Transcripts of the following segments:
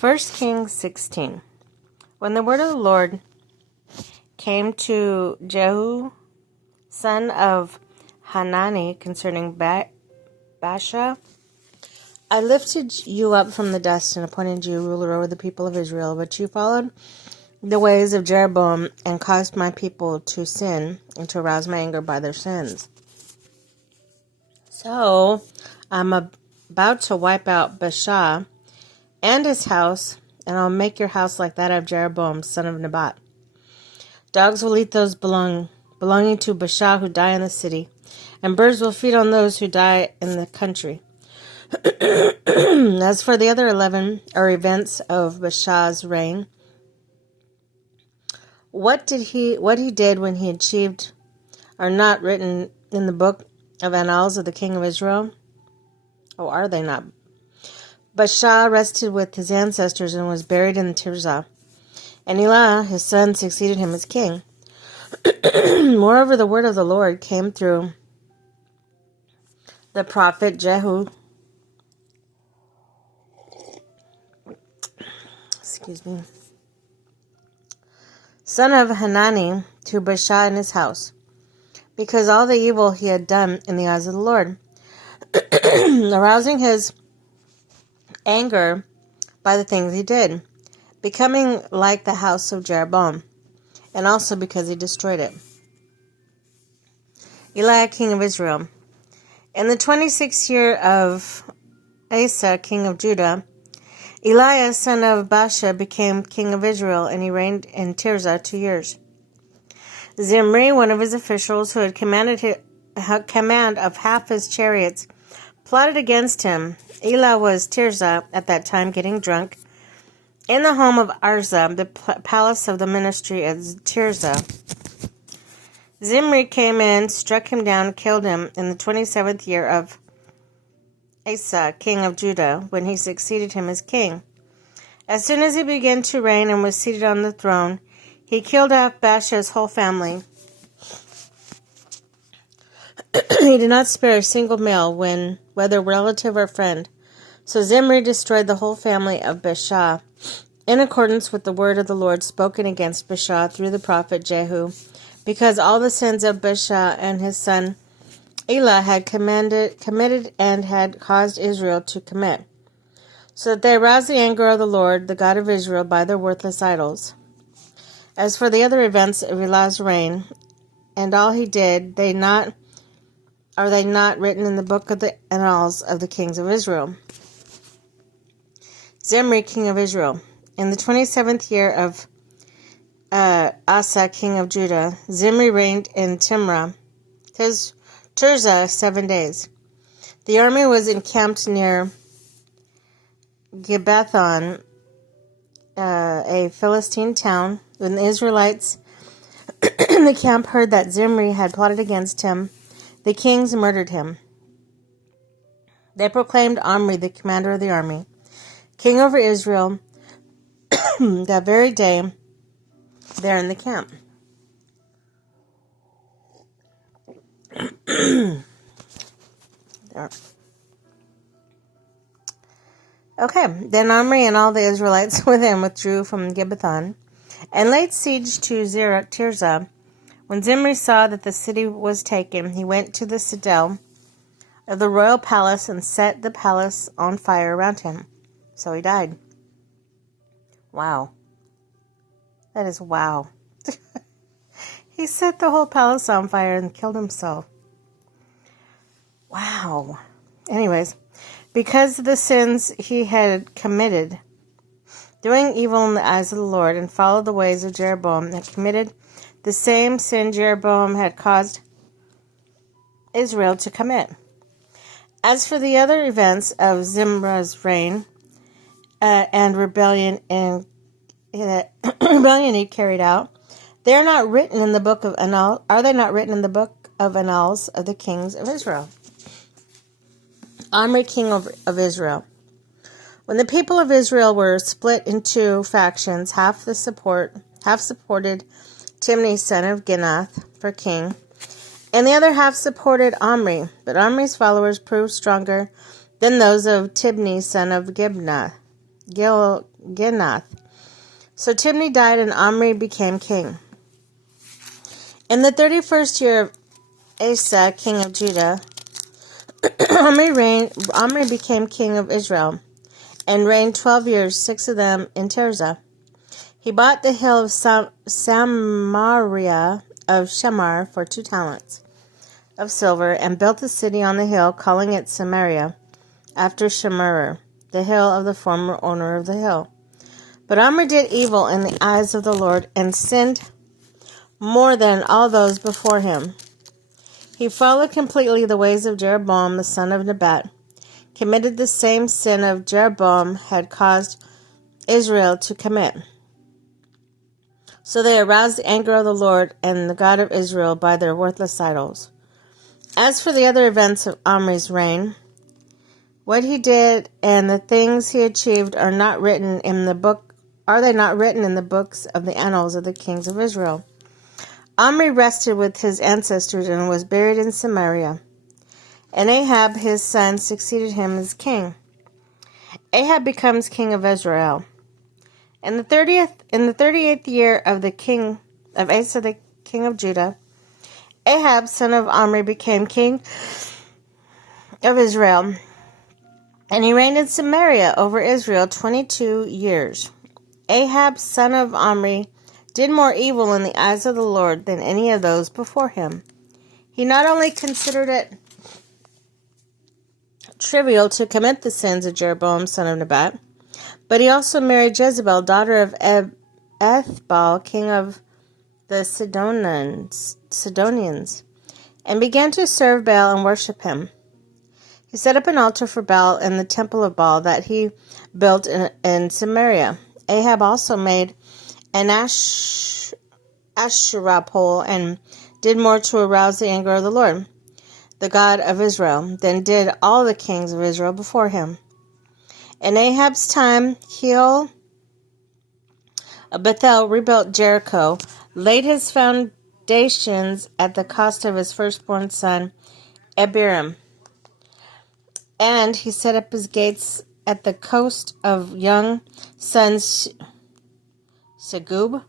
1 Kings 16. When the word of the Lord came to Jehu, son of Hanani, concerning Baasha, I lifted you up from the dust and appointed you ruler over the people of Israel, but you followed the ways of Jeroboam and caused my people to sin and to arouse my anger by their sins. So I'm about to wipe out Baasha and his house, and I'll make your house like that of Jeroboam, son of Nebat. Dogs will eat those belonging to Baasha who die in the city, and birds will feed on those who die in the country. As for the other 11 events of Baasha's reign, what he did when he achieved are not written in the book of annals of the king of Israel? Oh, are they not? Baasha rested with his ancestors and was buried in Tirzah. And Elah, his son, succeeded him as king. Moreover, the word of the Lord came through the prophet Jehu, son of Hanani, to Baasha and his house, because all the evil he had done in the eyes of the Lord, arousing his anger by the things he did, becoming like the house of Jeroboam, and also because he destroyed it. Elah, king of Israel. In the 26th year of Asa, king of Judah, Eliah, son of Baasha, became king of Israel, and he reigned in Tirzah 2 years. Zimri, one of his officials, who had command of half his chariots, plotted against him. Elah was Tirzah at that time, getting drunk, in the home of Arza, the palace of the ministry at Tirzah. Zimri came in, struck him down, killed him in the 27th year of Asa, king of Judah, when he succeeded him as king. As soon as he began to reign and was seated on the throne, he killed off Baasha's whole family. He did not spare a single male, whether relative or friend. So Zimri destroyed the whole family of Baasha, in accordance with the word of the Lord spoken against Baasha through the prophet Jehu, because all the sins of Baasha and his son Elah had committed and had caused Israel to commit, so that they aroused the anger of the Lord, the God of Israel, by their worthless idols. As for the other events of Elah's reign, and all he did, are they not written in the book of the annals of the kings of Israel? Zimri, king of Israel. In the 27th year of Asa, king of Judah, Zimri reigned in Tirzah 7 days. The army was encamped near Gibbethon, a Philistine town. When the Israelites in the camp heard that Zimri had plotted against him, the kings murdered him. They proclaimed Omri, the commander of the army, king over Israel, that very day there in the camp. There. Okay, then Omri and all the Israelites with him withdrew from Gibbethon and laid siege to Tirzah. When Zimri saw that the city was taken, he went to the citadel of the royal palace and set the palace on fire around him. So he died. Wow. That is wow. He set the whole palace on fire and killed himself. Wow. Anyways, because of the sins he had committed, doing evil in the eyes of the Lord, and followed the ways of Jeroboam, and committed the same sin Jeroboam had caused Israel to commit. As for the other events of Zimri's reign and rebellion he carried out, they are not written in the book of annals. Are they not written in the book of annals of the kings of Israel? Omri, king of Israel. When the people of Israel were split into factions, half supported Timni, son of Ginath, for king, and the other half supported Omri. But Omri's followers proved stronger than those of Tibni, son of Ginath. So Tibni died, and Omri became king. In the 31st year of Asa, king of Judah, Omri became king of Israel, and reigned 12 years, 6 of them in Tirzah. He bought the hill of Samaria of Shemar for 2 talents of silver, and built a city on the hill, calling it Samaria, after Shemerer, the hill of the former owner of the hill. But Omri did evil in the eyes of the Lord, and sinned more than all those before him. He followed completely the ways of Jeroboam the son of Nebat, committed the same sin of Jeroboam had caused Israel to commit. So they aroused the anger of the Lord and the God of Israel by their worthless idols. As for the other events of Omri's reign, what he did and the things he achieved are they not written in the books of the annals of the kings of Israel? Omri rested with his ancestors and was buried in Samaria. And Ahab his son succeeded him as king. Ahab becomes king of Israel. In the 38th year of the king of Asa, the king of Judah, Ahab son of Omri became king of Israel, and he reigned in Samaria over Israel 22 years. Ahab son of Omri did more evil in the eyes of the Lord than any of those before him. He not only considered it trivial to commit the sins of Jeroboam son of Nebat, but he also married Jezebel, daughter of Ethbaal, king of the Sidonians, and began to serve Baal and worship him. He set up an altar for Baal in the temple of Baal that he built in Samaria. Ahab also made an Asherah pole and did more to arouse the anger of the Lord, the God of Israel, than did all the kings of Israel before him. In Ahab's time, Hiel of Bethel rebuilt Jericho, laid his foundations at the cost of his firstborn son, Abiram. And he set up his gates at the coast of young sons Segub,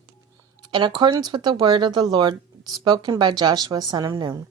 in accordance with the word of the Lord spoken by Joshua son of Nun.